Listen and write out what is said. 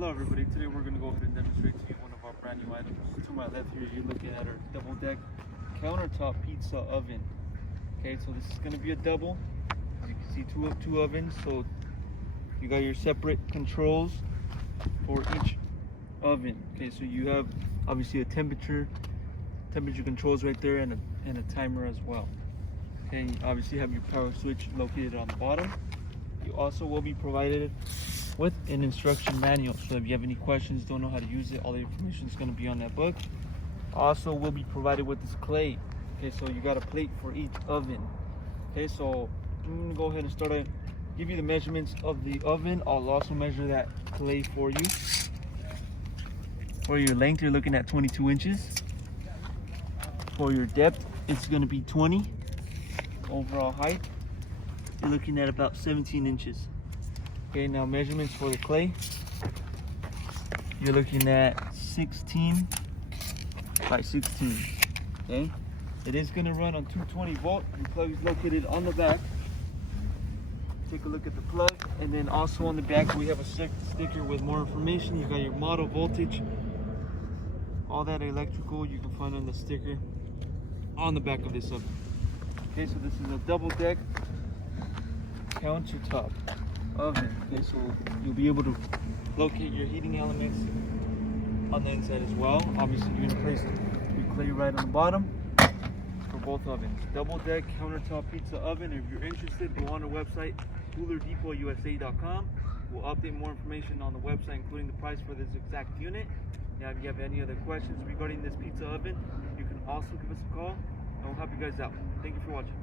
Hello everybody, today we're going to go ahead and demonstrate to you one of our brand new items. To my left here, you're looking at our double deck countertop pizza oven. Okay, so this is going to be a double. As you can see, two ovens, so you got your separate controls for each oven. Okay, so you have obviously a temperature controls right there and a timer as well. Okay, you obviously have your power switch located on the bottom. You also will be provided with an instruction manual, so if you have any questions, don't know how to use it, all the information is going to be on that book. Also will be provided with this clay. Okay, so you got a plate for each oven. Okay, so I'm going to go ahead and start to give you the measurements of the oven. I'll also measure that clay for you. For your length, you're looking at 22 inches. For your depth, it's going to be 20. Overall height, you're looking at about 17 inches. Okay, now measurements for the clay, you're looking at 16 by 16. Okay, it is going to run on 220 volt. The plug is located on the back. Take a look at the plug, and then also on the back we have a sticker with more information. You got your model, voltage, all that electrical you can find on the sticker on the back of this oven. Okay, so this is a double deck countertop oven. Okay, so you'll be able to locate your heating elements on the inside as well. Obviously, you're going to place your clay right on the bottom for both ovens. Double deck countertop pizza oven. If you're interested, go on our website, coolerdepotUSA.com. We'll update more information on the website, including the price for this exact unit. Now, if you have any other questions regarding this pizza oven, you can also give us a call and we'll help you guys out. Thank you for watching.